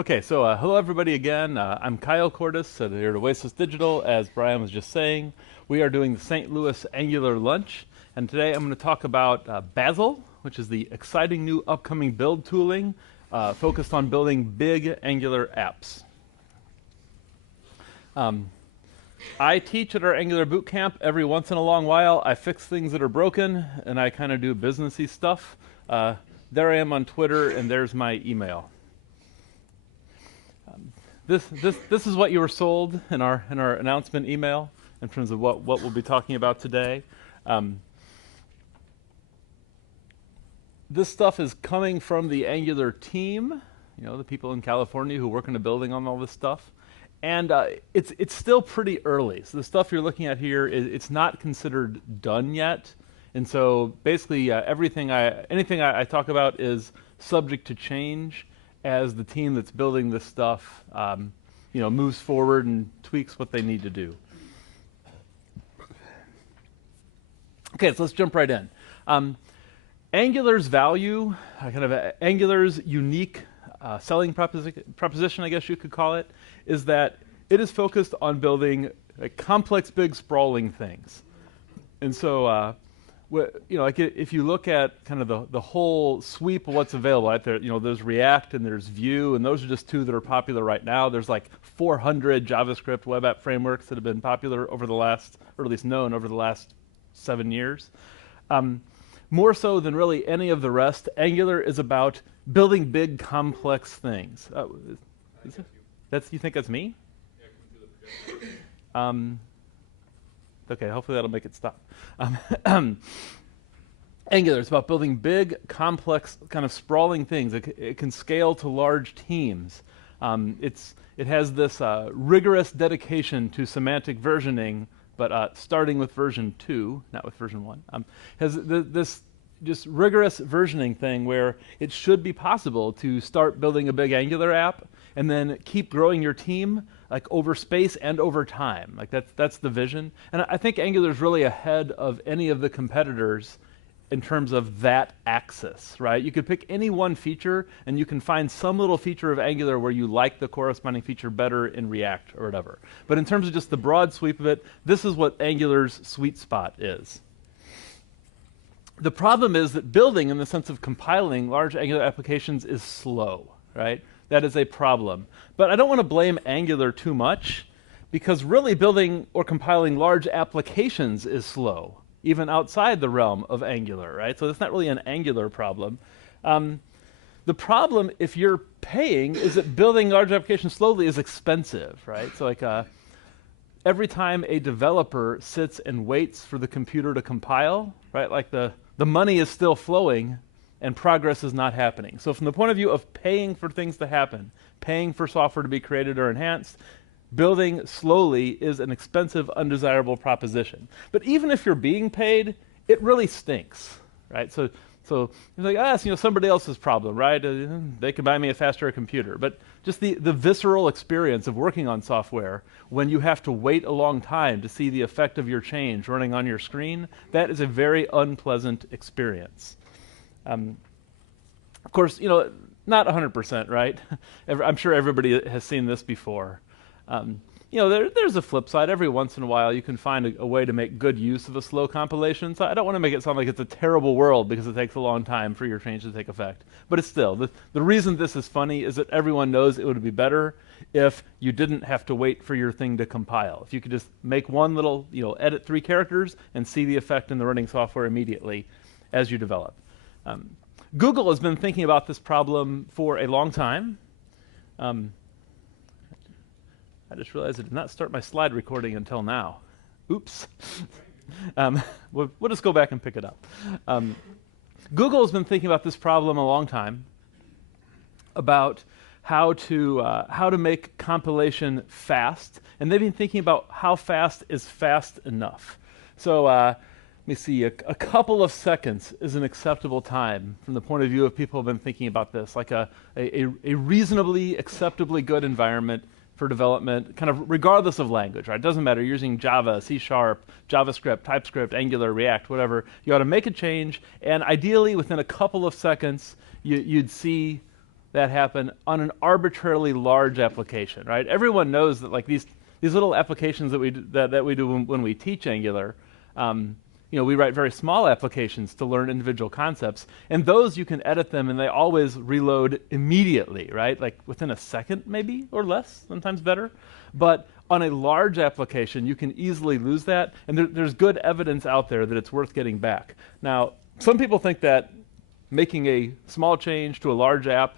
Okay, so hello everybody again. I'm Kyle Cordes here at Oasis Digital. As Brian was just saying, we are doing the St. Louis Angular Lunch, and today I'm going to talk about Bazel, which is the exciting new upcoming build tooling focused on building big Angular apps. I teach at our Angular Bootcamp. Every once in a long while, I fix things that are broken, and I kind of do businessy stuff. There I am on Twitter, and there's my email. This is what you were sold in our announcement email in terms of what we'll be talking about today. This stuff is coming from the Angular team, the people in California who work in the building on all this stuff, and it's still pretty early. So the stuff you're looking at here it's not considered done yet, and so basically anything I talk about is subject to change as the team that's building this stuff moves forward and tweaks what they need to do. Okay, so let's jump right in. Angular's value, Angular's unique selling proposition, I guess you could call it, is that it is focused on building complex, big, sprawling things. And so if you look at kind of the whole sweep of what's available out there, there's React and there's Vue, and those are just two that are popular right now. There's like 400 JavaScript web app frameworks that have been popular over the last, or at least known over the last 7 years. More so than really any of the rest, Angular is about building big, complex things. You think that's me? Okay, hopefully that'll make it stop. Angular is about building big, complex, kind of sprawling things. It can scale to large teams. It has this rigorous dedication to semantic versioning, but starting with version 2, not with version 1. Has this just rigorous versioning thing where it should be possible to start building a big Angular app and then keep growing your team like over space and over time. Like that's the vision. And I think Angular is really ahead of any of the competitors in terms of that axis, right? You could pick any one feature and you can find some little feature of Angular where you like the corresponding feature better in React or whatever. But in terms of just the broad sweep of it, this is what Angular's sweet spot is. The problem is that building, in the sense of compiling large Angular applications, is slow, right? That is a problem. But I don't want to blame Angular too much, because really building or compiling large applications is slow, even outside the realm of Angular, right? So it's not really an Angular problem. The problem, if you're paying, is that building large applications slowly is expensive, right? So like every time a developer sits and waits for the computer to compile, right? Like the money is still flowing and progress is not happening. So from the point of view of paying for things to happen, paying for software to be created or enhanced, building slowly is an expensive, undesirable proposition. But even if you're being paid, it really stinks, right? So you're like, it's somebody else's problem, right? They can buy me a faster computer. But just the visceral experience of working on software when you have to wait a long time to see the effect of your change running on your screen, that is a very unpleasant experience. Of course, not 100%, right? I'm sure everybody has seen this before. There's a flip side. Every once in a while, you can find a way to make good use of a slow compilation. So I don't want to make it sound like it's a terrible world because it takes a long time for your change to take effect. But it's still, the reason this is funny is that everyone knows it would be better if you didn't have to wait for your thing to compile. If you could just make one little, edit 3 characters and see the effect in the running software immediately as you develop. Google has been thinking about this problem for a long time. I just realized I did not start my slide recording until now. Oops. We'll just go back and pick it up. Google has been thinking about this problem a long time, about how to make compilation fast, and they've been thinking about how fast is fast enough. So let me see, a couple of seconds is an acceptable time from the point of view of people who have been thinking about this, like a reasonably, acceptably good environment for development, kind of regardless of language, right? It doesn't matter, you're using Java, C#, JavaScript, TypeScript, Angular, React, whatever. You ought to make a change, and ideally within a couple of seconds, you'd see that happen on an arbitrarily large application, right? Everyone knows that like these little applications that we do when we teach Angular, we write very small applications to learn individual concepts, and those you can edit them and they always reload immediately, right? Like within a second maybe, or less, sometimes better. But on a large application, you can easily lose that, and there's good evidence out there that it's worth getting back. Now, some people think that making a small change to a large app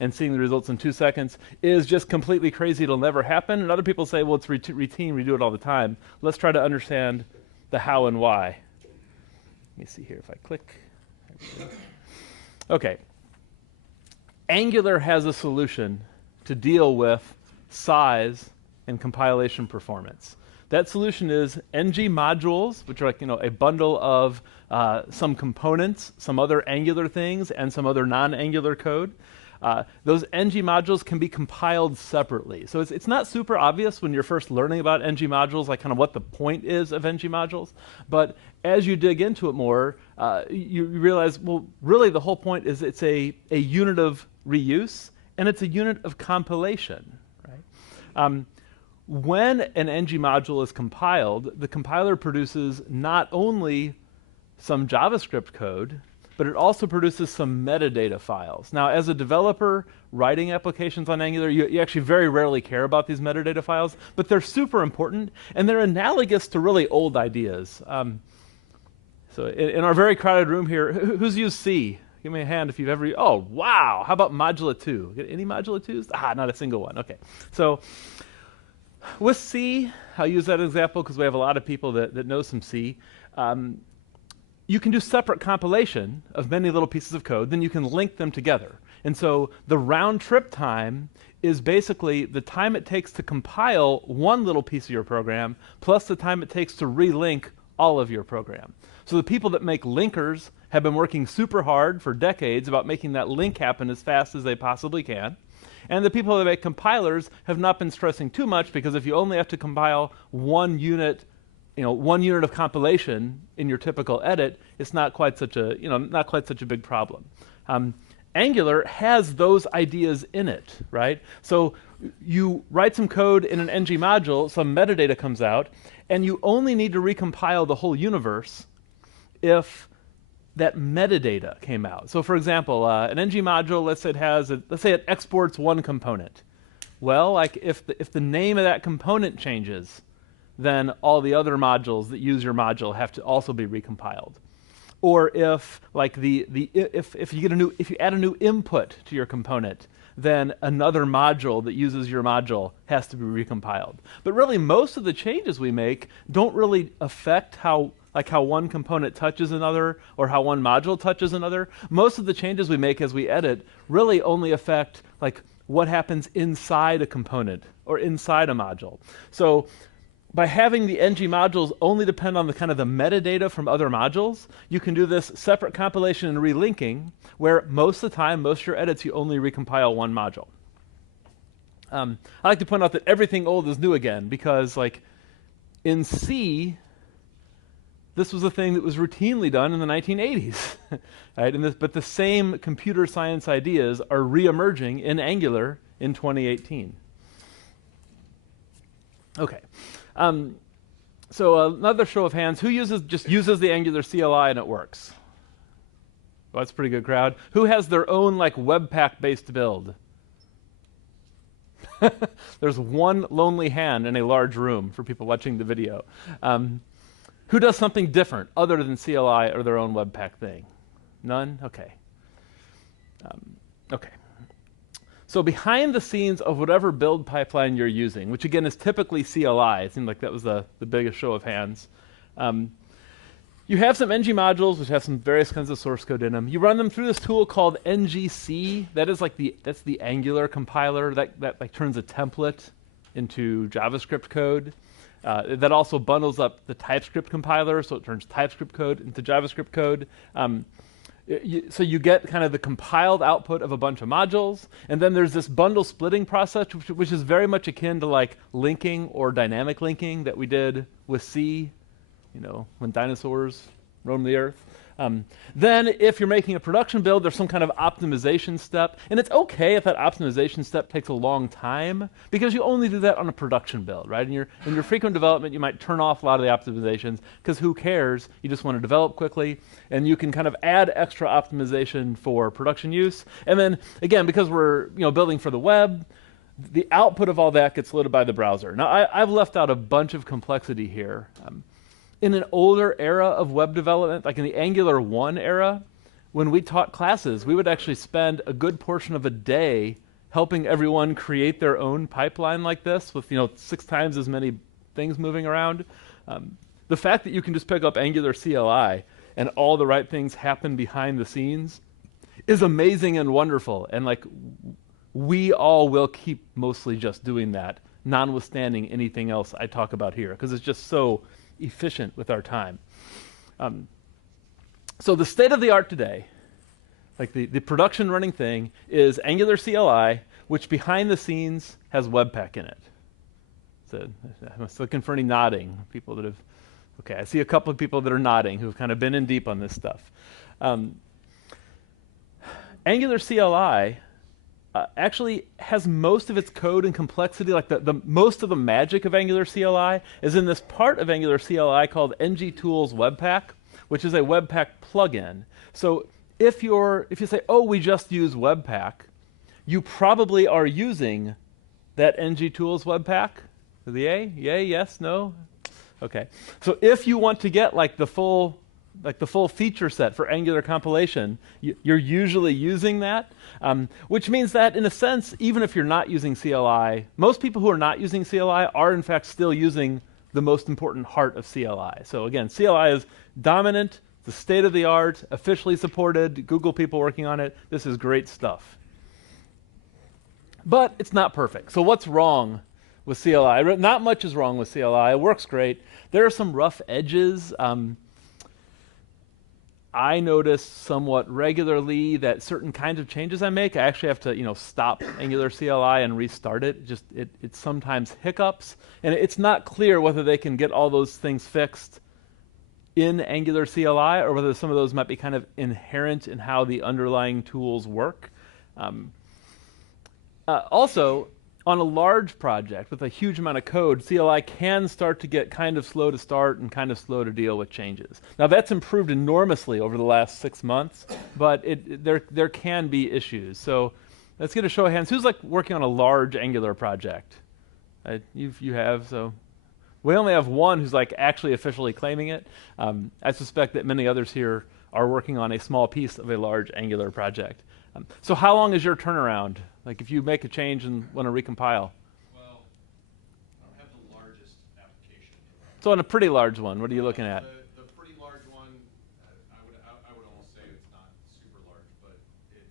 and seeing the results in 2 seconds is just completely crazy, it'll never happen. And other people say, well, it's routine, we do it all the time. Let's try to understand the how and why. Let me see here if I click. Okay. Angular has a solution to deal with size and compilation performance. That solution is ng modules, which are like a bundle of some components, some other Angular things, and some other non-Angular code. Those ng modules can be compiled separately. So it's not super obvious when you're first learning about ng modules, like kind of what the point is of ng modules. But as you dig into it more, you realize, well, really the whole point is it's a unit of reuse, and it's a unit of compilation, right? When an ng module is compiled, the compiler produces not only some JavaScript code, but it also produces some metadata files. Now, as a developer writing applications on Angular, you actually very rarely care about these metadata files, but they're super important, and they're analogous to really old ideas. So in our very crowded room here, who's used C? Give me a hand if you've ever, oh, wow, how about Modula 2? Any Modula 2s? Not a single one, okay. So with C, I'll use that example because we have a lot of people that know some C. You can do separate compilation of many little pieces of code, then you can link them together. And so the round trip time is basically the time it takes to compile one little piece of your program plus the time it takes to relink all of your program. So the people that make linkers have been working super hard for decades about making that link happen as fast as they possibly can. And the people that make compilers have not been stressing too much, because if you only have to compile one unit of compilation in your typical edit, it's not quite such a big problem. Angular has those ideas in it, right? So you write some code in an ng module, some metadata comes out, and you only need to recompile the whole universe if that metadata came out. So for example, an ng module, let's say it exports one component. Well, like if the name of that component changes, then all the other modules that use your module have to also be recompiled. Or if like if you add a new input to your component, then another module that uses your module has to be recompiled. But really, most of the changes we make don't really affect how one component touches another or how one module touches another. Most of the changes we make as we edit really only affect like what happens inside a component or inside a module. So by having the ng modules only depend on the kind of the metadata from other modules, you can do this separate compilation and relinking, where most of the time, most of your edits, you only recompile one module. I like to point out that everything old is new again, because like in C, this was a thing that was routinely done in the 1980s, right? But the same computer science ideas are re-emerging in Angular in 2018. Okay. So another show of hands, who just uses the Angular CLI and it works? Well, that's a pretty good crowd. Who has their own like Webpack-based build? There's one lonely hand in a large room for people watching the video. Who does something different other than CLI or their own Webpack thing? None? Okay. Okay. So behind the scenes of whatever build pipeline you're using, which again is typically CLI, it seemed like that was the biggest show of hands, you have some ng modules which have some various kinds of source code in them. You run them through this tool called ngc. That's the Angular compiler that like turns a template into JavaScript code. That also bundles up the TypeScript compiler, so it turns TypeScript code into JavaScript code. So you get kind of the compiled output of a bunch of modules, and then there's this bundle splitting process, which is very much akin to like linking or dynamic linking that we did with C, when dinosaurs roamed the earth. Then if you're making a production build, there's some kind of optimization step. And it's okay if that optimization step takes a long time, because you only do that on a production build, right? In your frequent development, you might turn off a lot of the optimizations, because who cares? You just want to develop quickly. And you can kind of add extra optimization for production use. And then, again, because we're building for the web, the output of all that gets loaded by the browser. Now, I've left out a bunch of complexity here. In an older era of web development, like in the Angular 1 era, when we taught classes, we would actually spend a good portion of a day helping everyone create their own pipeline like this with 6 times as many things moving around. The fact that you can just pick up Angular CLI and all the right things happen behind the scenes is amazing and wonderful. And we all will keep mostly just doing that, notwithstanding anything else I talk about here, because it's just so efficient with our time. So the state of the art today, like the production running thing, is Angular CLI, which behind the scenes has Webpack in it. So I'm looking for any nodding. People that have, okay, I see a couple of people that are nodding who've kind of been in deep on this stuff. Angular CLI actually has most of its code and complexity, like the most of the magic of Angular CLI is in this part of Angular CLI called ngTools Webpack, which is a Webpack plugin. So if you say, oh, we just use Webpack, you probably are using that ngTools Webpack. The yay? Yay? Yes? No? Okay. So if you want to get the full feature set for Angular compilation, you're usually using that, which means that in a sense, even if you're not using CLI, most people who are not using CLI are in fact still using the most important heart of CLI. So again, CLI is dominant, the state of the art, officially supported, Google people working on it. This is great stuff. But it's not perfect. So what's wrong with CLI? Not much is wrong with CLI. It works great. There are some rough edges. I notice somewhat regularly that certain kinds of changes I make, I actually have to, stop Angular CLI and restart it. It sometimes hiccups, and it's not clear whether they can get all those things fixed in Angular CLI or whether some of those might be kind of inherent in how the underlying tools work. Also, on a large project with a huge amount of code, CLI can start to get kind of slow to start and kind of slow to deal with changes. Now that's improved enormously over the last 6 months, but there can be issues. So let's get a show of hands. Who's working on a large Angular project? You have, so we only have one who's actually officially claiming it. I suspect that many others here are working on a small piece of a large Angular project. So how long is your turnaround? If you make a change and want to recompile? Well, I don't have the largest application. So on a pretty large one, what are you looking at? The pretty large one, I would almost say it's not super large, but it's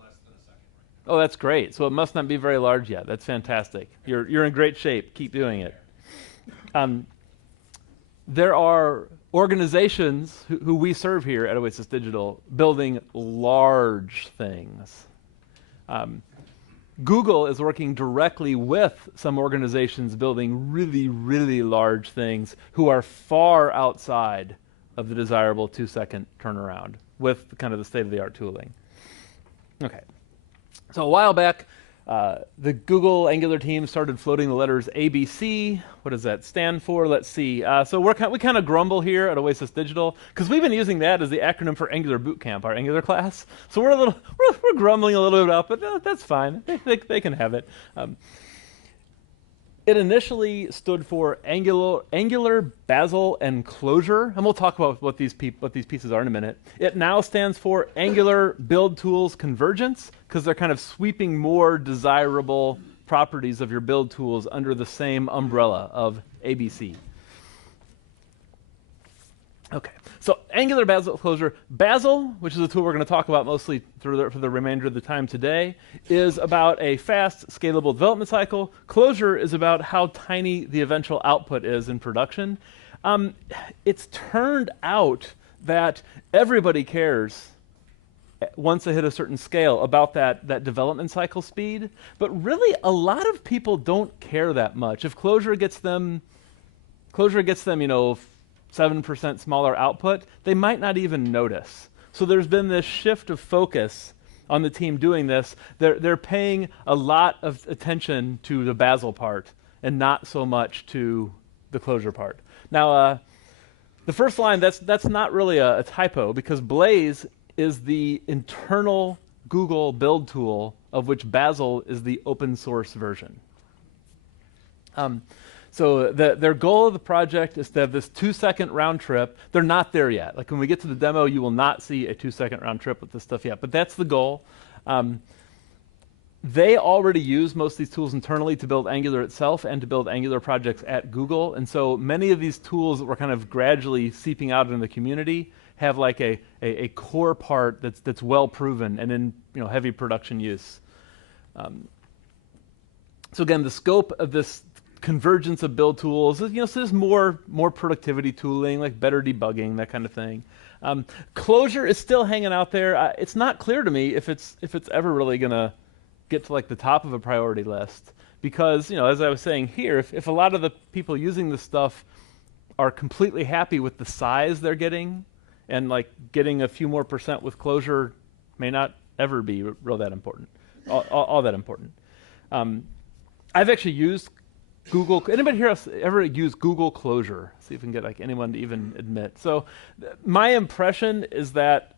less than a second right now. Oh, that's great. So it must not be very large yet. That's fantastic. You're in great shape. Keep doing it. There are organizations who we serve here at Oasis Digital building large things. Google is working directly with some organizations building really, really large things who are far outside of the desirable 2-second turnaround with kind of the state-of-the-art tooling. Okay. So a while back, the Google Angular team started floating the letters ABC. What does that stand for? Let's see. So we kind of grumble here at Oasis Digital because we've been using that as the acronym for Angular Bootcamp, our Angular class. So we're grumbling a little bit about, but that's fine. They can have it. It initially stood for Angular, Bazel, and Closure, and we'll talk about what these pieces are in a minute. It now stands for Angular Build-tools Convergence, because they're kind of sweeping more desirable properties of your build tools under the same umbrella of ABC. Okay, so Angular, Bazel, Closure. Bazel, which is a tool we're going to talk about mostly for the remainder of the time today, is about a fast, scalable development cycle. Closure is about how tiny the eventual output is in production. It's turned out that everybody cares once they hit a certain scale about that development cycle speed, but really a lot of people don't care that much. If Closure gets them, 7% smaller output, they might not even notice. So there's been this shift of focus on the team doing this. They're paying a lot of attention to the Bazel part and not so much to the closure part. Now, the first line, that's not really a typo, because Blaze is the internal Google build tool of which Bazel is the open source version. So their goal of the project is to have this 2-second round trip. They're not there yet. Like when we get to the demo, you will not see a 2-second round trip with this stuff yet, but that's the goal. They already use most of these tools internally to build Angular itself and to build Angular projects at Google. And so many of these tools that were kind of gradually seeping out in the community have like a core part that's well proven and in heavy production use. So again, the scope of this convergence of build tools, so there's more productivity tooling, like better debugging, that kind of thing. Closure is still hanging out there. It's not clear to me if it's ever really gonna get to like the top of a priority list, because as I was saying here, if a lot of the people using this stuff are completely happy with the size they're getting, and like getting a few more percent with closure may not ever be real that important, all that important. I've actually used Google. Anybody here ever use Google Closure? See if we can get like anyone to even admit. So my impression is that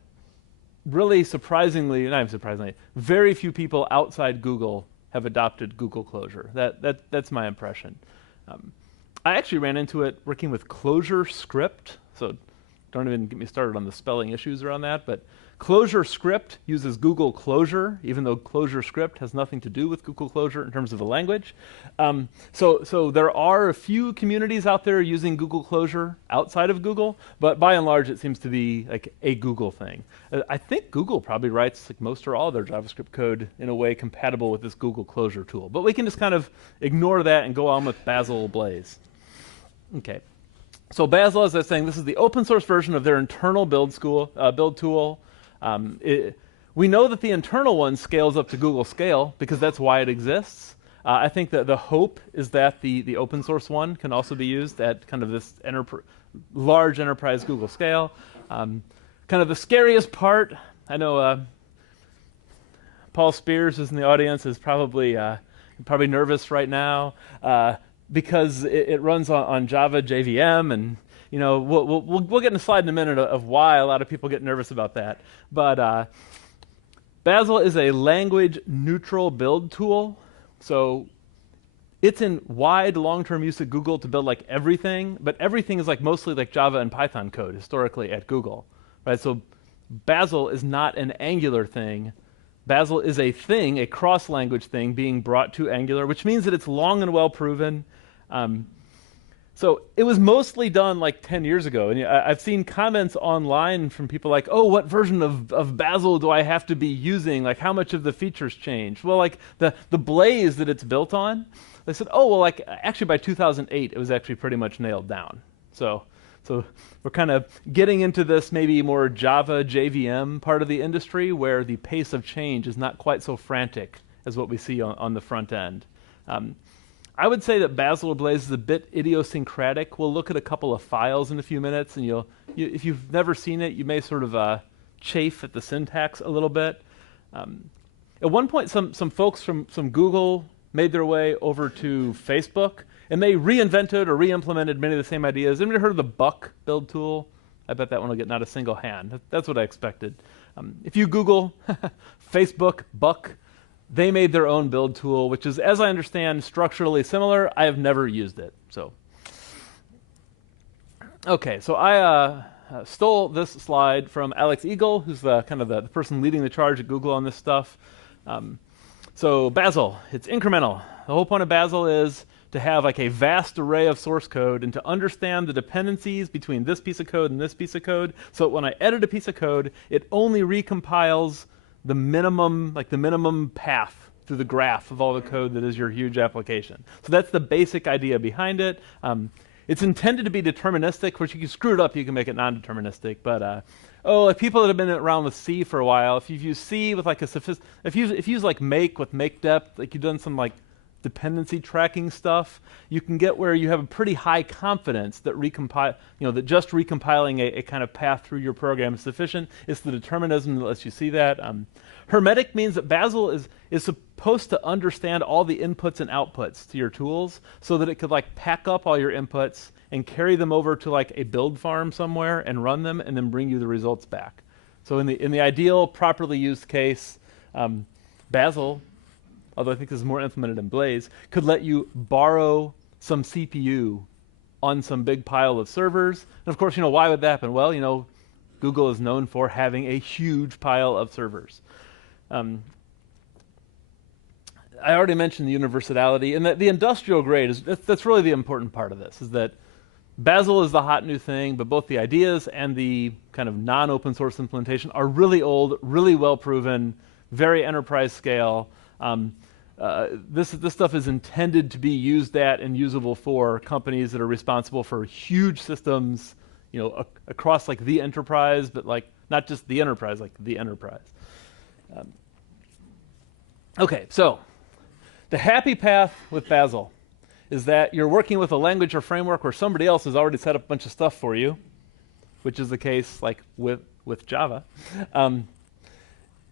really surprisingly, not even surprisingly, very few people outside Google have adopted Google Closure. That's my impression. I actually ran into it working with Closure Script, so don't even get me started on the spelling issues around that, but Closure Script uses Google Closure, even though Closure Script has nothing to do with Google Closure in terms of the language. So there are a few communities out there using Google Closure outside of Google, but by and large it seems to be like a Google thing. I think Google probably writes like most or all of their JavaScript code in a way compatible with this Google Closure tool, but we can just kind of ignore that and go on with Bazel Blaze. Okay. So Bazel, as I was saying, this is the open source version of their internal build tool. We know that the internal one scales up to Google Scale because that's why it exists. I think that the hope is that the open source one can also be used at kind of this large enterprise Google Scale. Kind of the scariest part, I know Paul Spears is in the audience, is probably nervous right now. Because it runs on Java JVM, and we'll get in a slide in a minute of why a lot of people get nervous about that. But Bazel is a language neutral build tool, so it's in wide long-term use at Google to build like everything, but everything is like mostly like Java and Python code historically at Google, right? So Bazel is not an Angular thing. Bazel is a thing, a cross-language thing being brought to Angular, which means that it's long and well proven. So it was mostly done like 10 years ago, and I've seen comments online from people like, oh, what version of Bazel do I have to be using? Like, how much of the features changed? Well, like the Blaze that it's built on, they said, oh, well, like actually by 2008, it was actually pretty much nailed down. So we're kind of getting into this maybe more Java JVM part of the industry where the pace of change is not quite so frantic as what we see on the front end. I would say that Bazel or Blaze is a bit idiosyncratic. We'll look at a couple of files in a few minutes, and if you've never seen it, you may sort of chafe at the syntax a little bit. At one point, some folks from Google made their way over to Facebook, and they reinvented or re-implemented many of the same ideas. Anybody heard of the Buck build tool? I bet that one will get not a single hand. That's what I expected. If you Google Facebook Buck, they made their own build tool, which is, as I understand, structurally similar. I have never used it. So, okay, so I stole this slide from Alex Eagle, who's the person leading the charge at Google on this stuff. So Bazel, it's incremental. The whole point of Bazel is to have like a vast array of source code and to understand the dependencies between this piece of code and this piece of code, so that when I edit a piece of code, it only recompiles the minimum path through the graph of all the code that is your huge application. So that's the basic idea behind it. It's intended to be deterministic, which you can screw it up, you can make it non-deterministic, but like people that have been around with C for a while, if you've used C with like if you use like make with make depth, like you've done some like dependency tracking stuff, you can get where you have a pretty high confidence that that just recompiling a kind of path through your program is sufficient. It's the determinism that lets you see that. Hermetic means that Bazel is supposed to understand all the inputs and outputs to your tools so that it could like pack up all your inputs and carry them over to like a build farm somewhere and run them and then bring you the results back. So in the ideal, properly used case, Bazel, although I think this is more implemented in Blaze, could let you borrow some CPU on some big pile of servers. And of course, why would that happen? Well, Google is known for having a huge pile of servers. I already mentioned the universality, and the industrial grade that's really the important part of this, is that Bazel is the hot new thing, but both the ideas and the kind of non-open source implementation are really old, really well proven, very enterprise scale. This stuff is intended to be used at and usable for companies that are responsible for huge systems, across like the enterprise, but like not just the enterprise, like the enterprise. Okay, so the happy path with Bazel is that you're working with a language or framework where somebody else has already set up a bunch of stuff for you, which is the case like with Java.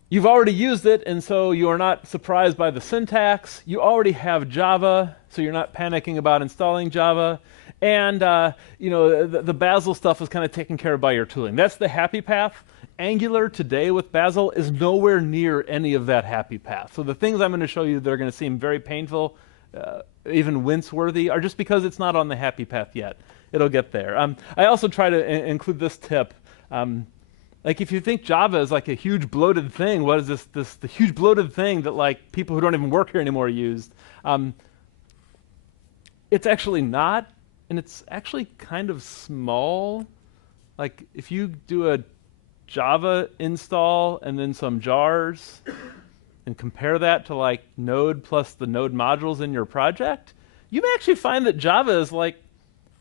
You've already used it, and so you are not surprised by the syntax. You already have Java, so you're not panicking about installing Java. And the Bazel stuff is kind of taken care of by your tooling. That's the happy path. Angular today with Bazel is nowhere near any of that happy path. So the things I'm going to show you that are going to seem very painful, even wince-worthy, are just because it's not on the happy path yet. It'll get there. I also try to include this tip. Like if you think Java is like a huge bloated thing, what is this the huge bloated thing that like people who don't even work here anymore used? It's actually not, and it's actually kind of small. Like if you do a Java install and then some jars and compare that to like Node plus the Node modules in your project, you may actually find that Java is like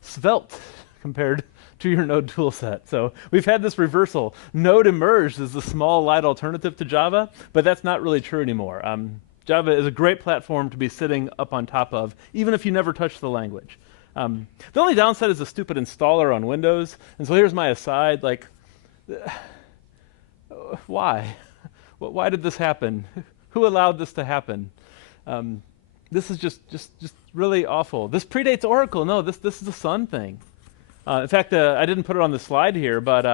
svelte compared to your Node toolset. So we've had this reversal. Node emerged as the small, light alternative to Java, but that's not really true anymore. Java is a great platform to be sitting up on top of, even if you never touch the language. The only downside is a stupid installer on Windows. And so here's my aside, like, why? Why did this happen? Who allowed this to happen? This is just really awful. This predates Oracle. No, this is a Sun thing. In fact, I didn't put it on the slide here, but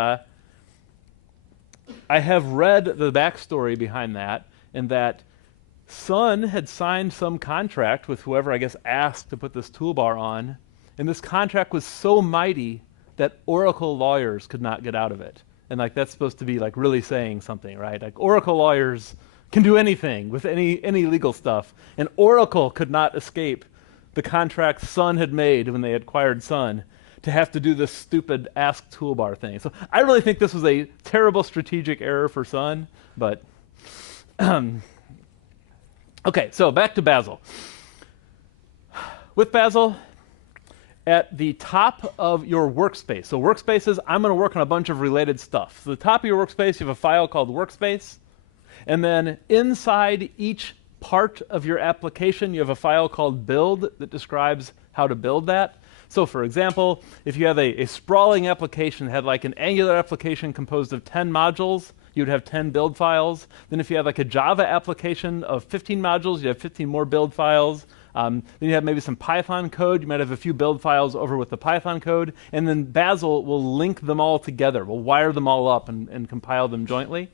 I have read the backstory behind that, and that Sun had signed some contract with whoever I guess asked to put this toolbar on, and this contract was so mighty that Oracle lawyers could not get out of it. And like that's supposed to be like really saying something, right? Like Oracle lawyers can do anything with any legal stuff, and Oracle could not escape the contract Sun had made when they acquired Sun to have to do this stupid ask toolbar thing. So I really think this was a terrible strategic error for Sun, but okay, so back to Bazel. With Bazel, at the top of your workspace, so workspaces, I'm going to work on a bunch of related stuff. So the top of your workspace, you have a file called workspace, and then inside each part of your application, you have a file called build that describes how to build that. So for example, if you have a sprawling application that had like an Angular application composed of 10 modules, you'd have 10 build files. Then if you have like a Java application of 15 modules, you have 15 more build files. Then you have maybe some Python code. You might have a few build files over with the Python code. And then Bazel will link them all together. We'll wire them all up and compile them jointly.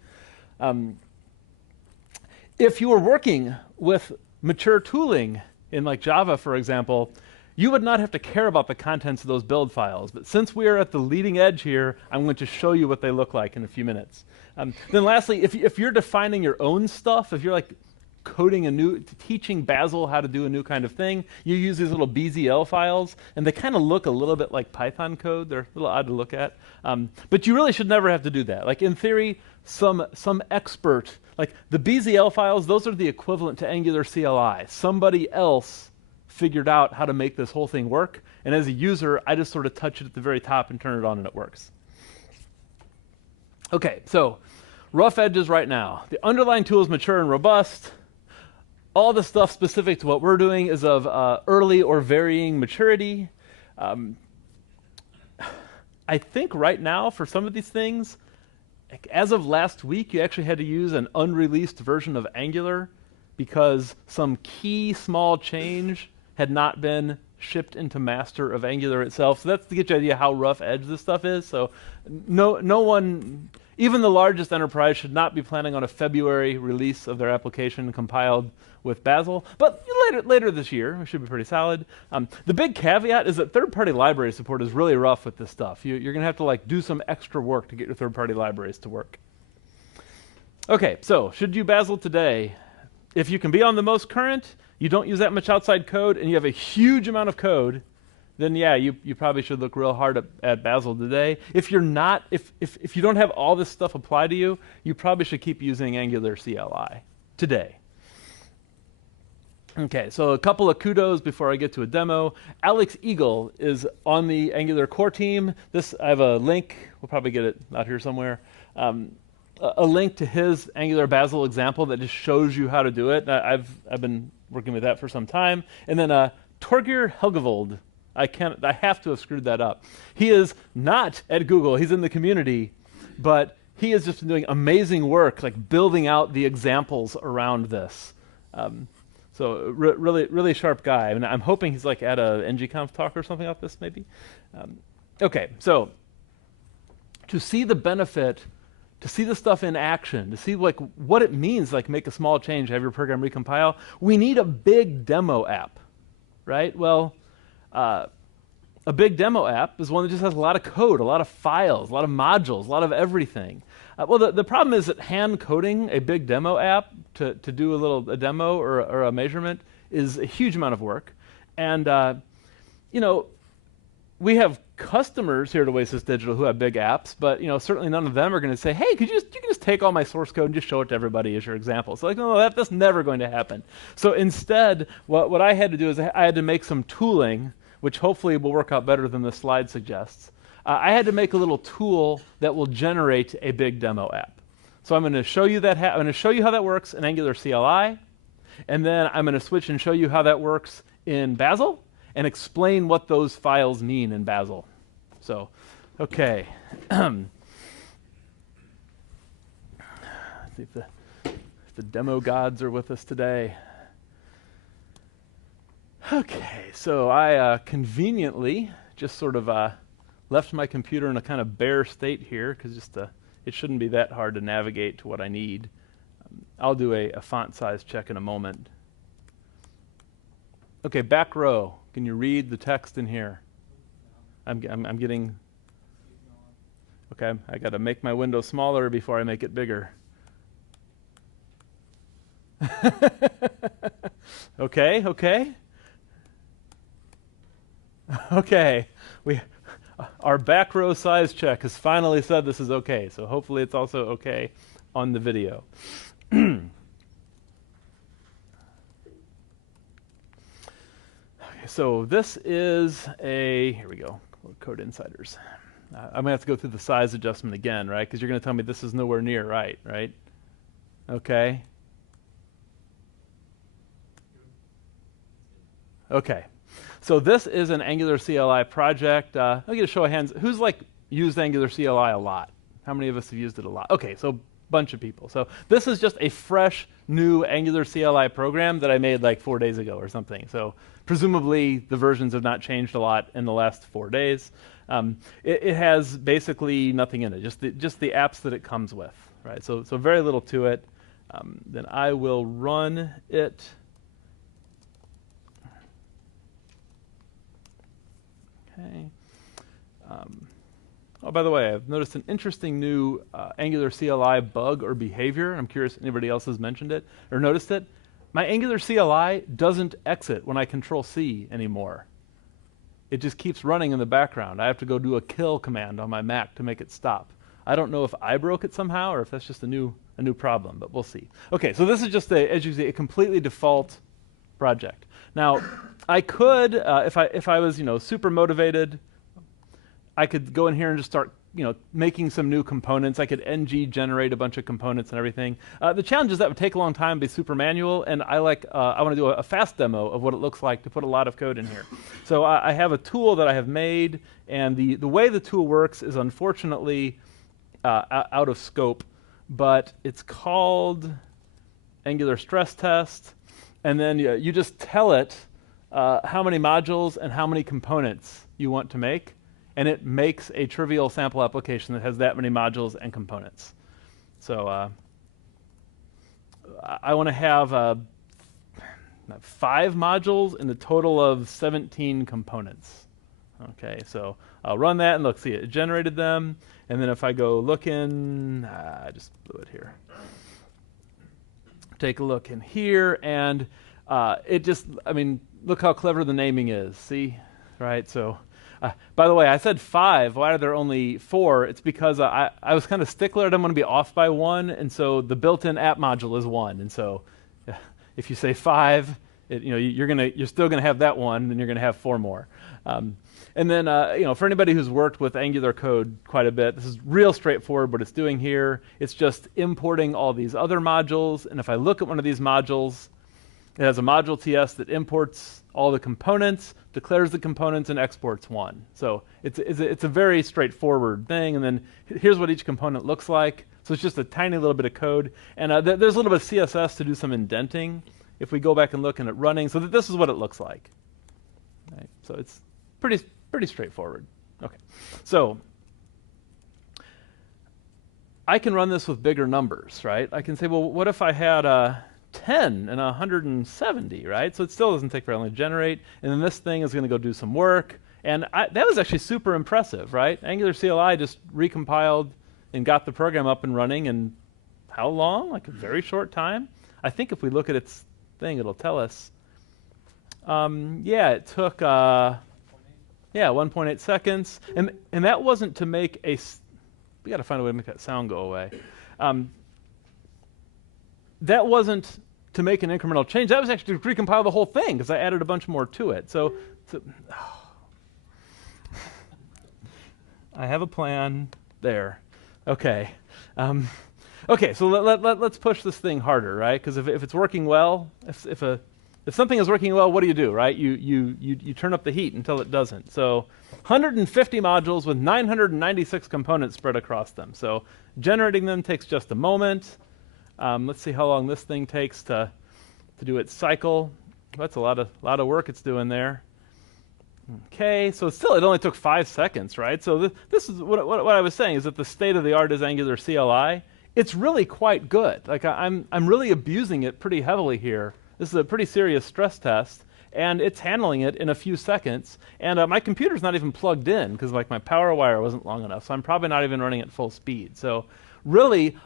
If you were working with mature tooling in like Java, for example, you would not have to care about the contents of those build files. But since we are at the leading edge here, I'm going to show you what they look like in a few minutes. Then lastly, if you're defining your own stuff, if you're like teaching Bazel how to do a new kind of thing, you use these little BZL files, and they kind of look a little bit like Python code. They're a little odd to look at. But you really should never have to do that. Like in theory, some expert, like the BZL files, those are the equivalent to Angular CLI. Somebody else figured out how to make this whole thing work, and as a user, I just sort of touch it at the very top and turn it on and it works. Okay, so rough edges right now. The underlying tool is mature and robust. all the stuff specific to what we're doing is of early or varying maturity. I think right now for some of these things, as of last week, you actually had to use an unreleased version of Angular because some key small change had not been shipped into master of Angular itself. So that's to get you an idea how rough edge this stuff is. So no one, even the largest enterprise, should not be planning on a February release of their application compiled with Bazel. But later this year, it should be pretty solid. The big caveat is that third-party library support is really rough with this stuff. You're going to have to like do some extra work to get your third-party libraries to work. Okay, so should you Bazel today? If you can be on the most current, you don't use that much outside code, and you have a huge amount of code, then yeah, you probably should look real hard at Bazel today. If you're not, if you don't have all this stuff apply to you, you probably should keep using Angular CLI today. Okay, so a couple of kudos before I get to a demo. Alex Eagle is on the Angular core team. I have a link, we'll probably get it out here somewhere. A link to his Angular Bazel example that just shows you how to do it. I've been working with that for some time. And then Torgeir Helgevold. I have to have screwed that up. He is not at Google. He's in the community, but he has just been doing amazing work, like building out the examples around this. So really sharp guy. I mean, I'm hoping he's like at a NGConf talk or something like this, maybe. Okay, so to see the benefit, to see the stuff in action, to see like what it means, like make a small change, have your program recompile, we need a big demo app, right? Well, a big demo app is one that just has a lot of code, a lot of files, a lot of modules, a lot of everything. Well, the problem is that hand coding a big demo app to do a demo or a measurement is a huge amount of work. And, you know, we have customers here at Oasis Digital who have big apps, but certainly none of them are going to say, hey, you can just take all my source code and just show it to everybody as your example. So like, no, that's never going to happen. So instead, what I had to do is I had to make some tooling, which hopefully will work out better than the slide suggests. I had to make a little tool that will generate a big demo app. So I'm going to show you that. I'm going to show you how that works in Angular CLI, and then I'm going to switch and show you how that works in Bazel, and explain what those files mean in Bazel. So, okay. Let's see if the demo gods are with us today. Okay, so I conveniently just sort of left my computer in a kind of bare state here, because it shouldn't be that hard to navigate to what I need. I'll do a font size check in a moment. Okay, back row. Can you read the text in here? I'm getting... Okay, I got to make my window smaller before I make it bigger. Okay. Okay, our back row size check has finally said this is okay, so hopefully it's also okay on the video. So this is here we go, Code Insiders. I'm going to have to go through the size adjustment again, right? Because you're going to tell me this is nowhere near right? Okay. Okay. So this is an Angular CLI project. I'll get a show of hands. Who's like used Angular CLI a lot? How many of us have used it a lot? Okay, so bunch of people. So this is just a fresh, new Angular CLI program that I made like 4 days ago or something. So presumably the versions have not changed a lot in the last 4 days. It has basically nothing in it, just the apps that it comes with, right? So very little to it. Then I will run it. Okay. Oh, by the way, I've noticed an interesting new Angular CLI bug or behavior. I'm curious if anybody else has mentioned it or noticed it. My Angular CLI doesn't exit when I Control-C anymore. It just keeps running in the background. I have to go do a kill command on my Mac to make it stop. I don't know if I broke it somehow or if that's just a new problem, but we'll see. Okay, so this is just as you see, a completely default project. Now, I could, if I was super motivated, I could go in here and just start making some new components. I could ng generate a bunch of components and everything. The challenge is that would take a long time, be super manual, and I want to do a fast demo of what it looks like to put a lot of code in here. So I have a tool that I have made, and the way the tool works is unfortunately out of scope, but it's called Angular Stress Test, and then you just tell it how many modules and how many components you want to make, and it makes a trivial sample application that has that many modules and components. So I want to have 5 modules in a total of 17 components. Okay, so I'll run that and look, see, it generated them, and then if I go look in, I just blew it here. Take a look in here, and it just, look how clever the naming is, see? Right, so, by the way, I said 5, why are there only 4? It's because I was kind of stickler, I didn't want to be off by 1, and so the built-in app module is 1, and so if you say 5, you're still gonna have that 1, and you're gonna have 4 more. And then, for anybody who's worked with Angular code quite a bit, this is real straightforward what it's doing here. It's just importing all these other modules, and if I look at one of these modules, it has a module TS that imports all the components, declares the components, and exports one. So it's a very straightforward thing, and then here's what each component looks like. So it's just a tiny little bit of code, and there's a little bit of CSS to do some indenting. If we go back and look at it running, so that this is what it looks like. Right? So it's pretty straightforward. Okay, so I can run this with bigger numbers, right? I can say, well, what if I had 10 and 170, right? So it still doesn't take very long to generate, and then this thing is going to go do some work, and that was actually super impressive, right? Angular CLI just recompiled and got the program up and running in how long? Like a very short time. I think if we look at its thing, it'll tell us. Yeah, it took 1.8 seconds, and that wasn't to make we got to find a way to make that sound go away. That wasn't to make an incremental change. That was actually to recompile the whole thing because I added a bunch more to it. So I have a plan there. Okay. Okay, so let's push this thing harder, right? Because if it's working well, if something is working well, what do, right? You turn up the heat until it doesn't. So 150 modules with 996 components spread across them. So generating them takes just a moment. Let's see how long this thing takes to do its cycle. That's a lot of work it's doing there. Okay, so it only took 5 seconds, right? So this is what I was saying is that the state of the art is Angular CLI. It's really quite good. Like I'm really abusing it pretty heavily here. This is a pretty serious stress test, and it's handling it in a few seconds. And my computer's not even plugged in because like my power wire wasn't long enough, so I'm probably not even running at full speed. So really,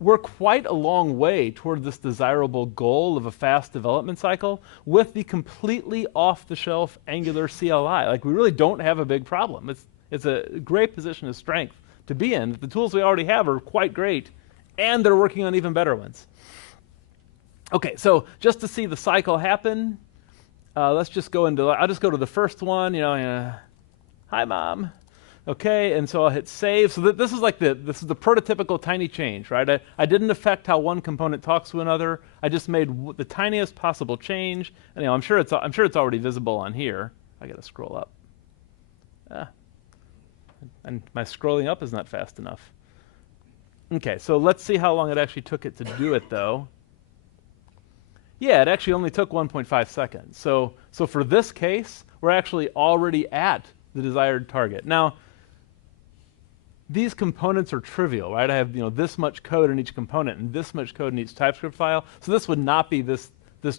we're quite a long way toward this desirable goal of a fast development cycle with the completely off-the-shelf Angular CLI. Like we really don't have a big problem. It's a great position of strength to be in. The tools we already have are quite great, and they're working on even better ones. Okay, so just to see the cycle happen, let's just go into, I'll just go to the first one, hi mom. Okay, and so I'll hit save. So this is the prototypical tiny change, right? I didn't affect how one component talks to another. I just made the tiniest possible change. And I'm sure it's already visible on here. I got to scroll up. And my scrolling up is not fast enough. Okay, so let's see how long it actually took it to do it, though. Yeah, it actually only took 1.5 seconds. So for this case, we're actually already at the desired target. Now, these components are trivial, right? I have this much code in each component and this much code in each TypeScript file. So this would not be this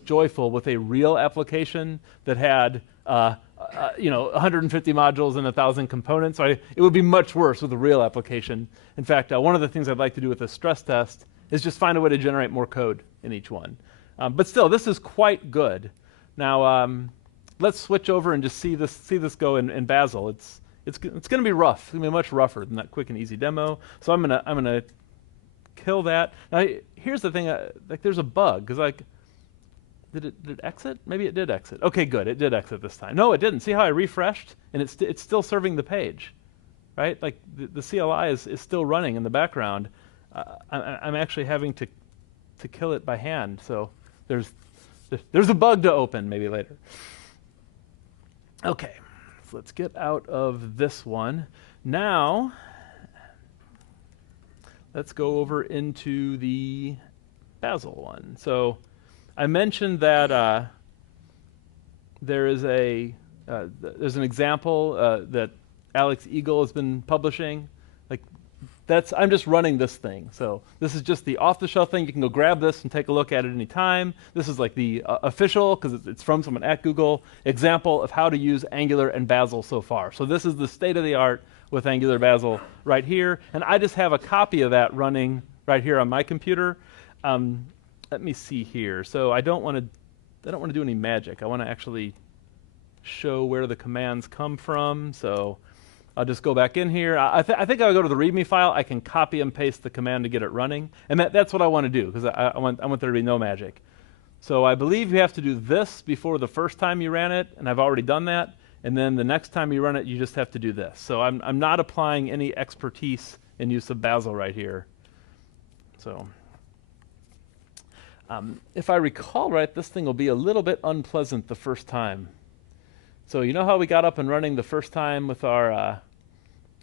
joyful with a real application that had 150 modules and 1,000 components. So it would be much worse with a real application. In fact, one of the things I'd like to do with a stress test is just find a way to generate more code in each one. But still, this is quite good. Now, let's switch over and just see this go in Bazel. It's going to be rough. It's going to be much rougher than that quick and easy demo. So I'm gonna kill that. Now here's the thing. There's a bug because did it exit? Maybe it did exit. Okay, good. It did exit this time. No, it didn't. See how I refreshed and it's still serving the page. right? Like the CLI is still running in the background. I'm actually having to kill it by hand. So there's a bug to open maybe later. Okay, so let's get out of this one. Now, let's go over into the Bazel one. So I mentioned that there's an example that Alex Eagle has been publishing. Like I'm just running this thing. So this is just the off-the-shelf thing. You can go grab this and take a look at it any time. This is like the official, because it's from someone at Google, example of how to use Angular and Bazel so far. So this is the state of the art with Angular Bazel right here. And I just have a copy of that running right here on my computer. Let me see here. So I don't want to do any magic. I want to actually show where the commands come from. So I'll just go back in here. I think I'll go to the README file. I can copy and paste the command to get it running. And that's what I want to do, because I want there to be no magic. So I believe you have to do this before the first time you ran it, and I've already done that. And then the next time you run it, you just have to do this. So I'm not applying any expertise in use of Bazel right here. So if I recall right, this thing will be a little bit unpleasant the first time. So you know how we got up and running the first time with our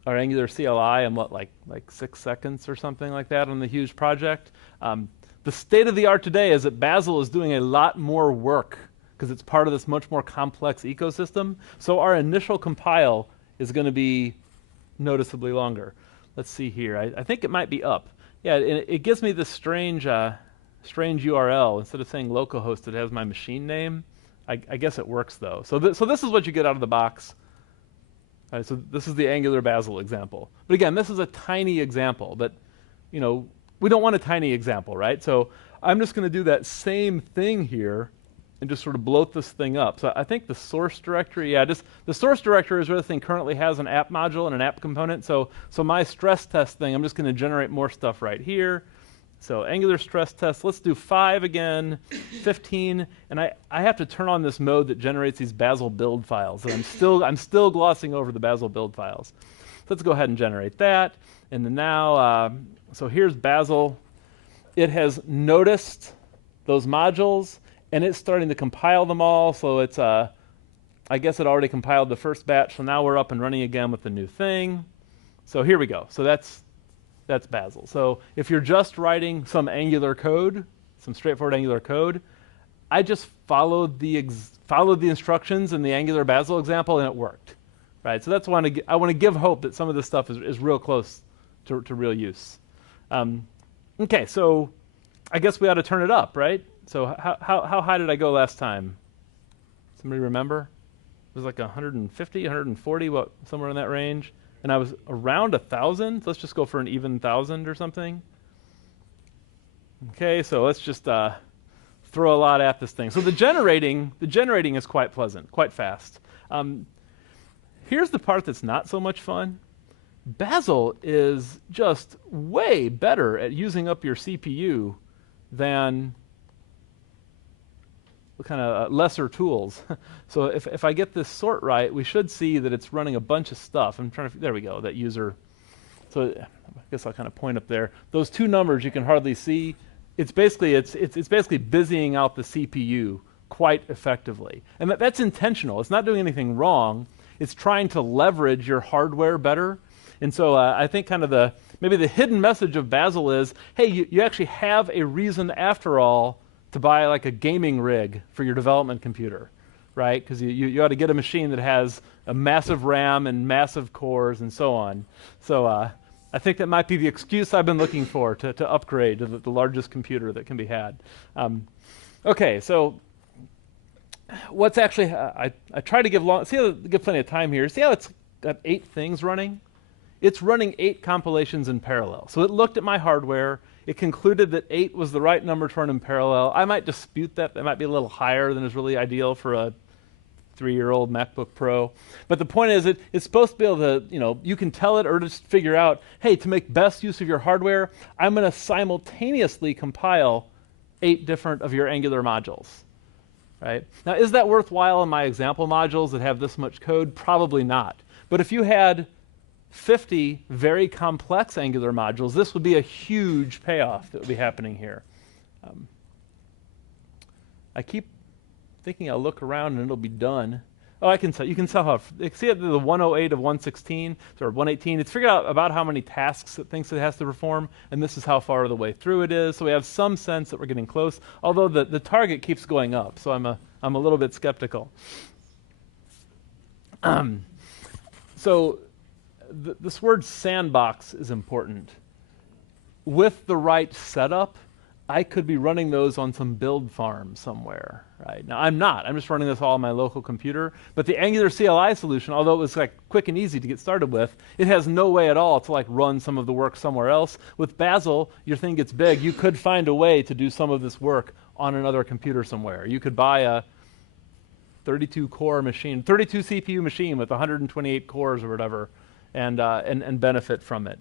Angular CLI in what, like 6 seconds or something like that on the huge project? The state of the art today is that Bazel is doing a lot more work because it's part of this much more complex ecosystem. So our initial compile is going to be noticeably longer. Let's see here. I think it might be up. Yeah, it gives me this strange URL. Instead of saying localhost, it has my machine name. I guess it works though. So this is what you get out of the box. All right, so this is the Angular Bazel example. But again, this is a tiny example, but we don't want a tiny example, right? So I'm just going to do that same thing here and just sort of bloat this thing up. So I think the source directory, the source directory is where the thing currently has an app module and an app component. So my stress test thing, I'm just going to generate more stuff right here. So Angular stress test, let's do 5 again, 15, and I have to turn on this mode that generates these Bazel build files. And I'm still glossing over the Bazel build files. So let's go ahead and generate that. And then now, so here's Bazel. It has noticed those modules, and it's starting to compile them all. So it's, I guess it already compiled the first batch, so now we're up and running again with the new thing. So here we go. So that's Bazel. So if you're just writing some Angular code, some straightforward Angular code, I just followed the instructions in the Angular Bazel example, and it worked, right? So that's why I want to give hope that some of this stuff is real close to real use. Okay, so I guess we ought to turn it up, right? So how high did I go last time? Somebody remember? It was like 150, 140, somewhere in that range. And I was around 1,000. Let's just go for an even 1,000 or something. Okay, so let's just throw a lot at this thing. So the generating is quite pleasant, quite fast. Here's the part that's not so much fun. Bazel is just way better at using up your CPU than kind of lesser tools. So if I get this sort right, we should see that it's running a bunch of stuff. I'm trying to, there we go, that user. So I guess I'll kind of point up there. Those two numbers you can hardly see. It's basically busying out the CPU quite effectively. And that's intentional. It's not doing anything wrong. It's trying to leverage your hardware better. And so I think kind of maybe the hidden message of Bazel is, hey, you actually have a reason after all to buy like a gaming rig for your development computer, right? Because you ought to get a machine that has a massive RAM and massive cores and so on. So I think that might be the excuse I've been looking for to upgrade to the largest computer that can be had. Okay, so what's actually, I try to give plenty of time here. See how it's got 8 things running? It's running 8 compilations in parallel. So it looked at my hardware. It concluded that 8 was the right number to run in parallel. I might dispute that. That might be a little higher than is really ideal for a 3-year-old MacBook Pro. But the point is, it's supposed to be able to, you can tell it or just figure out, hey, to make best use of your hardware, I'm going to simultaneously compile 8 different of your Angular modules, right? Now, is that worthwhile in my example modules that have this much code? Probably not. But if you had 50 very complex Angular modules, this would be a huge payoff that would be happening here. I keep thinking I'll look around and it'll be done. Oh, I can tell. You can tell how. See it the 108 of 116 or 118. It's figured out about how many tasks it thinks it has to perform, and this is how far the way through it is. So we have some sense that we're getting close. Although the target keeps going up, so I'm a little bit skeptical. So this word sandbox is important. With the right setup, I could be running those on some build farm somewhere, right? Now I'm not. I'm just running this all on my local computer. But the Angular CLI solution, although it was like quick and easy to get started with, it has no way at all to like run some of the work somewhere else. With Bazel, your thing gets big. You could find a way to do some of this work on another computer somewhere. You could buy a 32 core machine, 32 CPU machine with 128 cores or whatever, and benefit from it.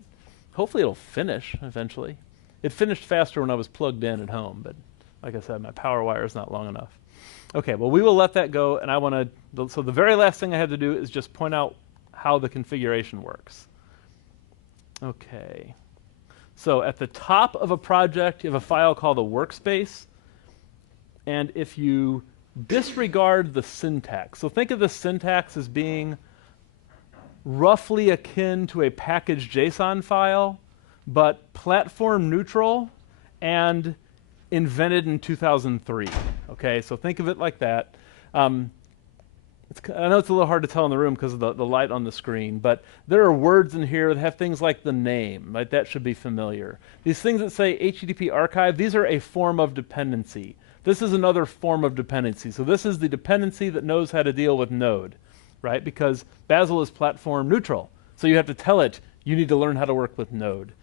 Hopefully it'll finish eventually. It finished faster when I was plugged in at home, but like I said, my power wire is not long enough. Okay, well, we will let that go, and I want to, so the very last thing I have to do is just point out how the configuration works. Okay, so at the top of a project, you have a file called a workspace, and if you disregard the syntax, so think of the syntax as being roughly akin to a package JSON file, but platform neutral and invented in 2003. Okay, so think of it like that. I know it's a little hard to tell in the room because of the light on the screen, but there are words in here that have things like the name, right? That should be familiar. These things that say HTTP archive, these are a form of dependency. This is another form of dependency. So this is the dependency that knows how to deal with Node, right? Because Bazel is platform neutral. So you have to tell it, you need to learn how to work with Node.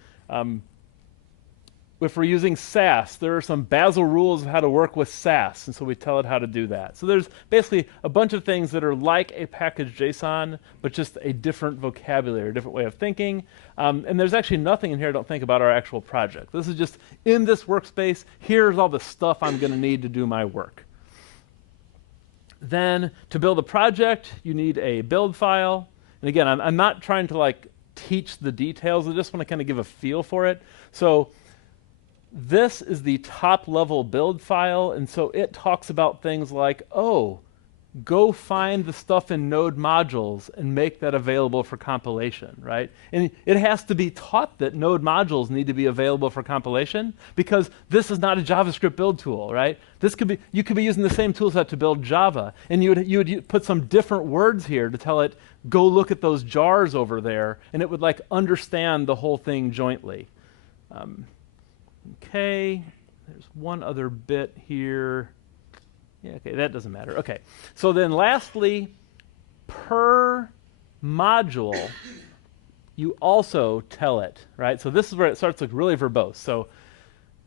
If we're using Sass, there are some Bazel rules of how to work with Sass, and so we tell it how to do that. So there's basically a bunch of things that are like a package JSON, but just a different vocabulary, a different way of thinking. And there's actually nothing in here I don't think about our actual project. This is just in this workspace, here's all the stuff I'm going to need to do my work. Then to build a project, you need a build file. And again, I'm not trying to like teach the details. I just want to kind of give a feel for it. So this is the top level build file, and so it talks about things like, oh, go find the stuff in Node modules and make that available for compilation, right? And it has to be taught that Node modules need to be available for compilation because this is not a JavaScript build tool, right? This could be, you could be using the same tool set to build Java, and you would put some different words here to tell it, go look at those jars over there, and it would like understand the whole thing jointly. Okay, there's one other bit here. Yeah, okay, that doesn't matter. Okay, so then lastly, per module, you also tell it, right? So this is where it starts like really verbose. So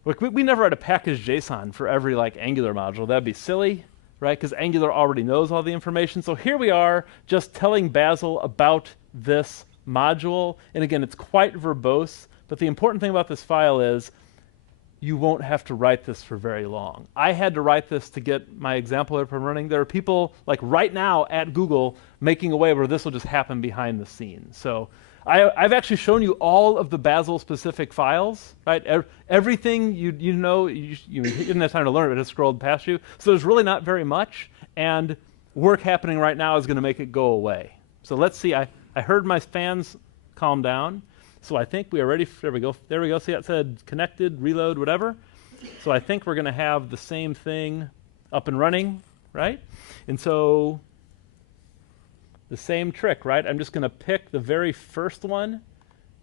look, we never write a package JSON for every like Angular module. That'd be silly, right? Because Angular already knows all the information. So here we are just telling Bazel about this module. And again, it's quite verbose, but the important thing about this file is you won't have to write this for very long. I had to write this to get my example up and running. There are people like right now at Google making a way where this will just happen behind the scenes. So I've actually shown you all of the Bazel specific files, right? Everything you didn't have time to learn it, it just scrolled past you. So there's really not very much, and work happening right now is going to make it go away. So let's see. I heard my fans calm down. So I think we are ready. There we go. There we go. See, that said connected, reload, whatever. So I think we're going to have the same thing up and running, right? And so the same trick, right? I'm just going to pick the very first one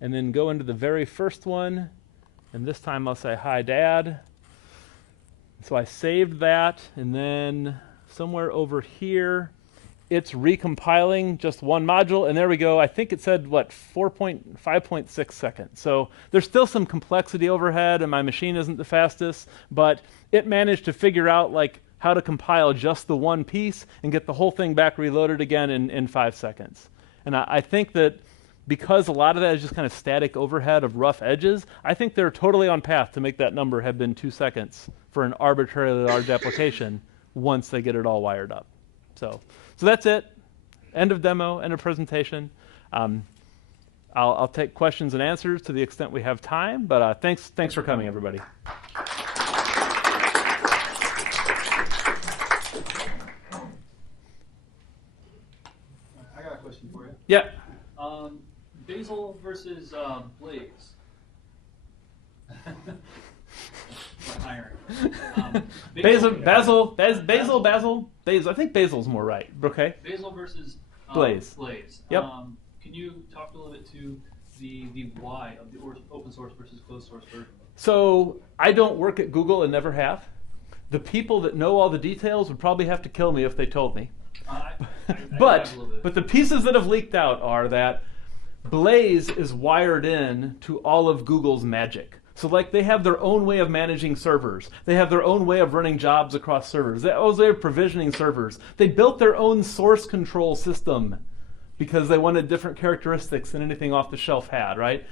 and then go into the very first one. And this time I'll say, hi, Dad. So I saved that. And then somewhere over here, it's recompiling just one module, and there we go. I think it said, what, 5.6 seconds. So there's still some complexity overhead, and my machine isn't the fastest, but it managed to figure out like how to compile just the one piece and get the whole thing back reloaded again in 5 seconds. And I think that because a lot of that is just kind of static overhead of rough edges, I think they're totally on path to make that number have been 2 seconds for an arbitrarily large application once they get it all wired up. So that's it. End of demo, end of presentation. I'll take questions and answers to the extent we have time, but thanks for coming, everybody. I got a question for you. Yeah. Bazel versus Blaze. Hiring. Bazel. I think Bazel's more right. Okay. Bazel versus Blaze. Blaze. Yep. Can you talk a little bit to the why of the open source versus closed source version? So I don't work at Google and never have. The people that know all the details would probably have to kill me if they told me. But the pieces that have leaked out are that Blaze is wired in to all of Google's magic. So like they have their own way of managing servers. They have their own way of running jobs across servers. They also have provisioning servers. They built their own source control system because they wanted different characteristics than anything off the shelf had, right?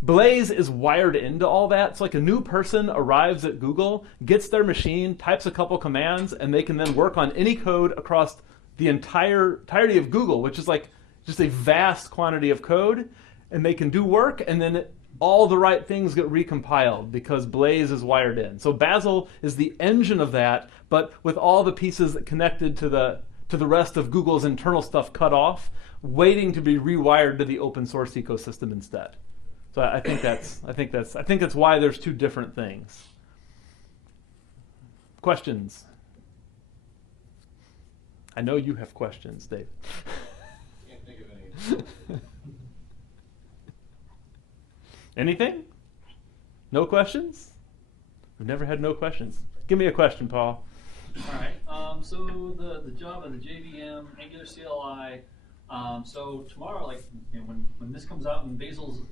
Blaze is wired into all that. So like a new person arrives at Google, gets their machine, types a couple commands, and they can then work on any code across the entirety of Google, which is like just a vast quantity of code, and they can do work, and then all the right things get recompiled because Blaze is wired in. So Bazel is the engine of that, but with all the pieces that connected to the rest of Google's internal stuff cut off, waiting to be rewired to the open source ecosystem instead. So I think that's why there's two different things. Questions? I know you have questions, Dave. Can't think of any. Anything? No questions? We've never had no questions. Give me a question, Paul. All right. So the Java, the JVM, Angular CLI. So tomorrow, like when this comes out and Bazel's,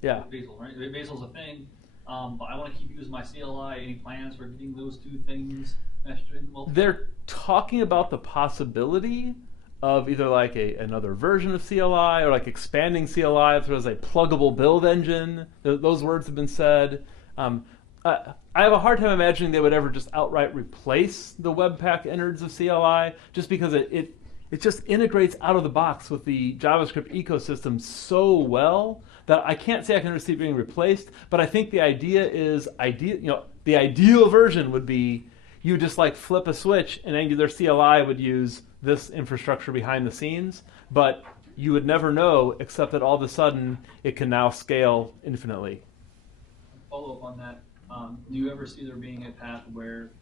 Yeah. Bazel, right? Bazel's a thing. But I want to keep using my CLI. Any plans for getting those two things meshed in? They're talking about the possibility of either like another version of CLI or like expanding CLI if there's a pluggable build engine. Those words have been said. I have a hard time imagining they would ever just outright replace the Webpack innards of CLI just because it just integrates out of the box with the JavaScript ecosystem so well that I can't say I can see it being replaced, but I think the idea is the ideal version would be you just like flip a switch and Angular CLI would use this infrastructure behind the scenes, but you would never know except that all of a sudden it can now scale infinitely. Follow up on that. Do you ever see there being a path where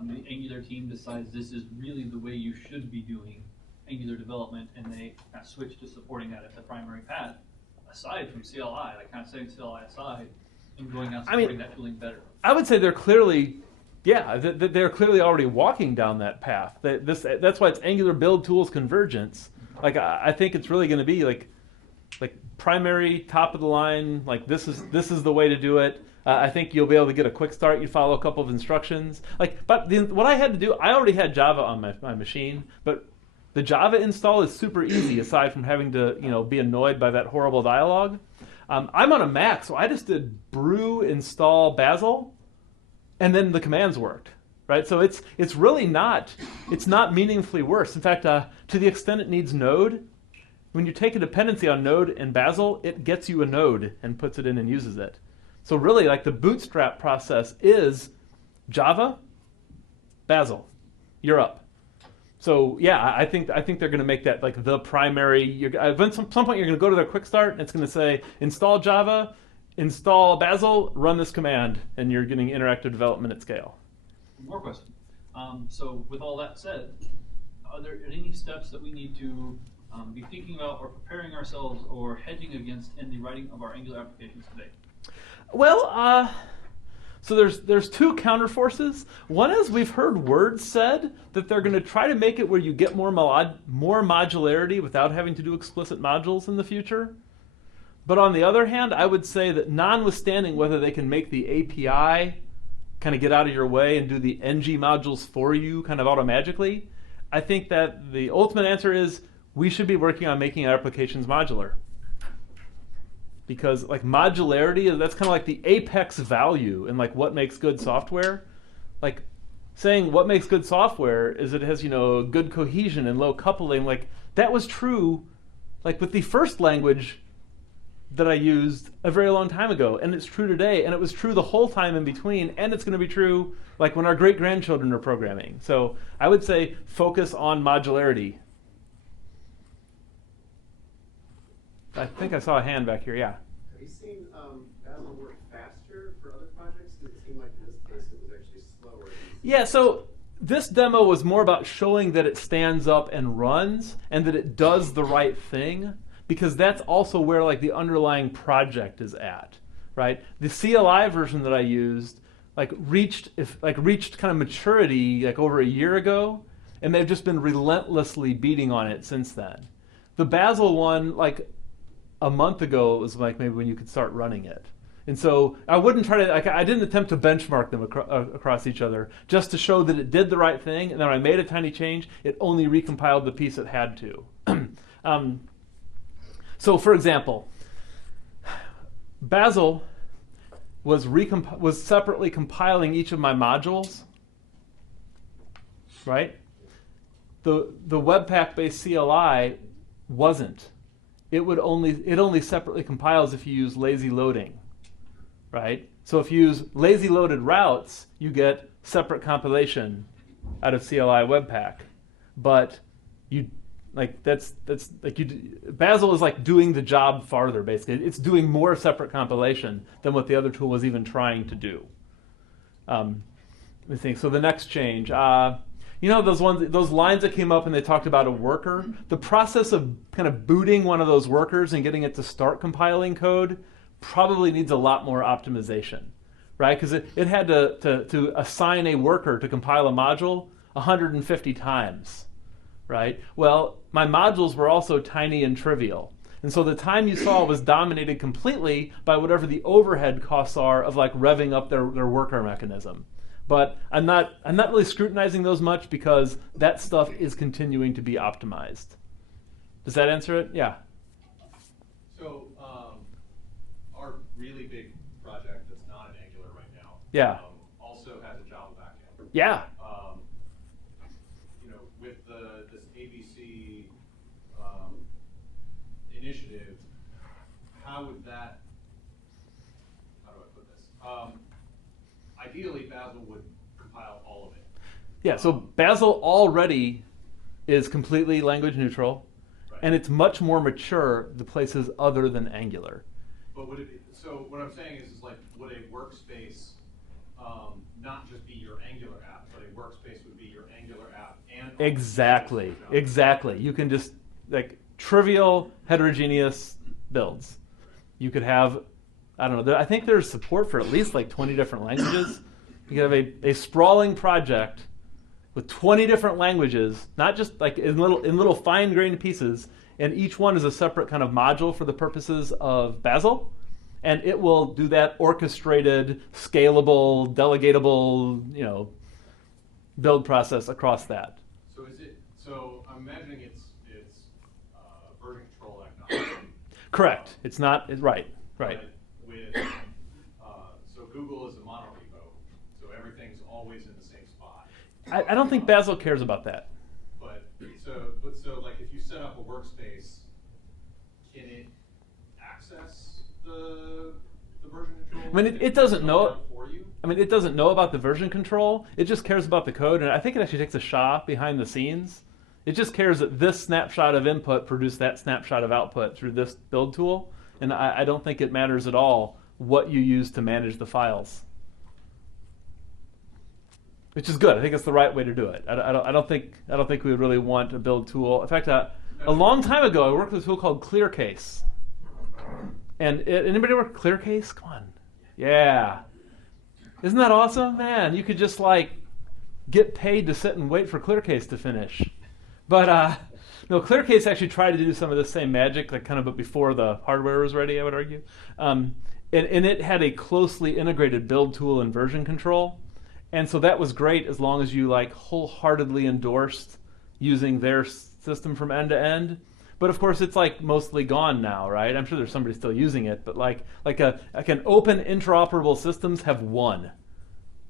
the Angular team decides this is really the way you should be doing Angular development, and they kind of switch to supporting that as the primary path, aside from CLI, like kind of setting CLI aside and going out supporting that tooling better? I would say they're clearly, they're clearly already walking down that path. That's why it's Angular Build-tools Convergence. Like I think it's really going to be like primary, top of the line. Like this is the way to do it. I think you'll be able to get a quick start. You follow a couple of instructions. What I had to do, I already had Java on my machine, but the Java install is super easy aside from having to be annoyed by that horrible dialogue. I'm on a Mac, so I just did brew install Bazel, and then the commands worked. Right, so it's really not meaningfully worse. In fact, to the extent it needs Node, when you take a dependency on Node and Bazel, it gets you a node and puts it in and uses it. So really, like the bootstrap process is Java, Bazel, you're up. So yeah, I think they're going to make that like the primary. At some point, you're going to go to their quick start, and it's going to say install Java, install Bazel, run this command, and you're getting interactive development at scale. More question. So with all that said, are there any steps that we need to be thinking about or preparing ourselves or hedging against in the writing of our Angular applications today? Well, so there's two counterforces. One is we've heard words said that they're going to try to make it where you get more modularity without having to do explicit modules in the future. But on the other hand, I would say that notwithstanding whether they can make the API kind of get out of your way and do the ng modules for you kind of automagically, I think that the ultimate answer is we should be working on making our applications modular. Because like modularity, that's kind of like the apex value in like what makes good software. Like saying what makes good software is it has good cohesion and low coupling. Like that was true like with the first language that I used a very long time ago, and it's true today, and it was true the whole time in between, and it's going to be true like when our great-grandchildren are programming. So I would say focus on modularity. I think I saw a hand back here, yeah. Have you seen Bazel work faster for other projects? Because it seemed like in this case it was actually slower. Yeah, so this demo was more about showing that it stands up and runs and that it does the right thing, because that's also where like the underlying project is at, right? The CLI version that I used reached kind of maturity like over a year ago, and they've just been relentlessly beating on it since then. The Bazel one, like a month ago, it was like maybe when you could start running it. And so I wouldn't try to, I didn't attempt to benchmark them across each other, just to show that it did the right thing, and then when I made a tiny change, it only recompiled the piece it had to. So for example, Bazel was separately compiling each of my modules, right? The Webpack-based CLI wasn't. It only separately compiles if you use lazy loading, right? So if you use lazy loaded routes, you get separate compilation out of CLI Webpack. But Bazel is like doing the job farther, basically. It's doing more separate compilation than what the other tool was even trying to do. Let me think. So the next change. You know those lines that came up and they talked about a worker? The process of kind of booting one of those workers and getting it to start compiling code probably needs a lot more optimization, right? Because it had to assign a worker to compile a module 150 times, right? Well, my modules were also tiny and trivial. And so the time you saw was dominated completely by whatever the overhead costs are of like revving up their worker mechanism. But I'm not really scrutinizing those much because that stuff is continuing to be optimized. Does that answer it? Yeah. So our really big project that's not in Angular right now, Yeah. Also has a Java backend. Yeah. With this ABC initiative, how do I put this? Ideally, Bazel would compile all of it. Yeah, so Bazel already is completely language neutral, Right. and it's much more mature the places other than Angular. But so what I'm saying is like, would a workspace not just be your Angular app, but a workspace would be your Angular app and Exactly. You can just like trivial heterogeneous builds. You could have, I don't know, I think there's support for at least like 20 different languages. You could have a sprawling project with 20 different languages, not just like in little fine-grained pieces, and each one is a separate kind of module for the purposes of Bazel, and it will do that orchestrated, scalable, delegatable, build process across that. So I'm imagining it's version control agnostic. Correct. It's not right. But so Google is a monorepo, so everything's always in the same spot. I don't think Bazel cares about that. But so like if you set up a workspace, can it access the version control? I mean, it doesn't know. For you? I mean, it doesn't know about the version control. It just cares about the code, and I think it actually takes a SHA behind the scenes. It just cares that this snapshot of input produced that snapshot of output through this build tool, and I don't think it matters at all what you use to manage the files. Which is good. I think it's the right way to do it. I don't think we would really want a build tool. In fact, a long time ago, I worked with a tool called ClearCase. And anybody work with ClearCase? Come on. Yeah. Isn't that awesome? Man, you could just like get paid to sit and wait for ClearCase to finish. But no, ClearCase actually tried to do some of the same magic, like kind of but before the hardware was ready, I would argue. And it had a closely integrated build tool and version control. And so that was great as long as you like wholeheartedly endorsed using their system from end to end. But of course, it's like mostly gone now, right? I'm sure there's somebody still using it, but like an open interoperable systems have won.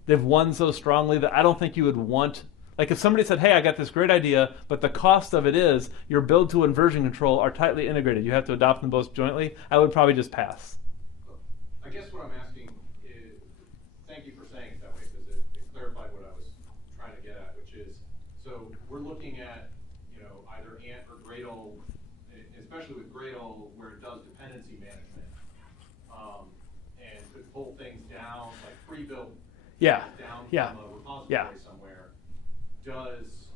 They've won so strongly that I don't think you would want Like if somebody said, hey, I got this great idea, but the cost of it is your build tool and version control are tightly integrated. You have to adopt them both jointly. I would probably just pass. I guess what I'm asking is, thank you for saying it that way, because it clarified what I was trying to get at, which is, so we're looking at, either Ant or Gradle, especially with Gradle, where it does dependency management, and could pull things down, like pre-built Yeah. down Yeah. from a repository Yeah. somewhere. Does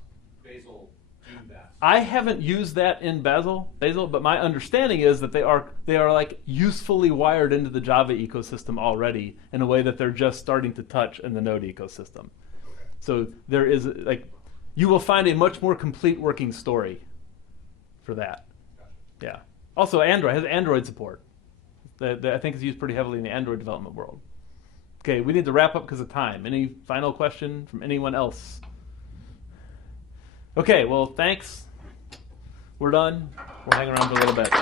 Bazel do that? I haven't used that in Bazel, but my understanding is that they are like usefully wired into the Java ecosystem already in a way that they're just starting to touch in the Node ecosystem. Okay. So there is like, you will find a much more complete working story for that. Gotcha. Yeah. Also, Android has Android support. I think it's used pretty heavily in the Android development world. Okay, we need to wrap up because of time. Any final question from anyone else? Okay, well, thanks. We're done. We'll hang around for a little bit.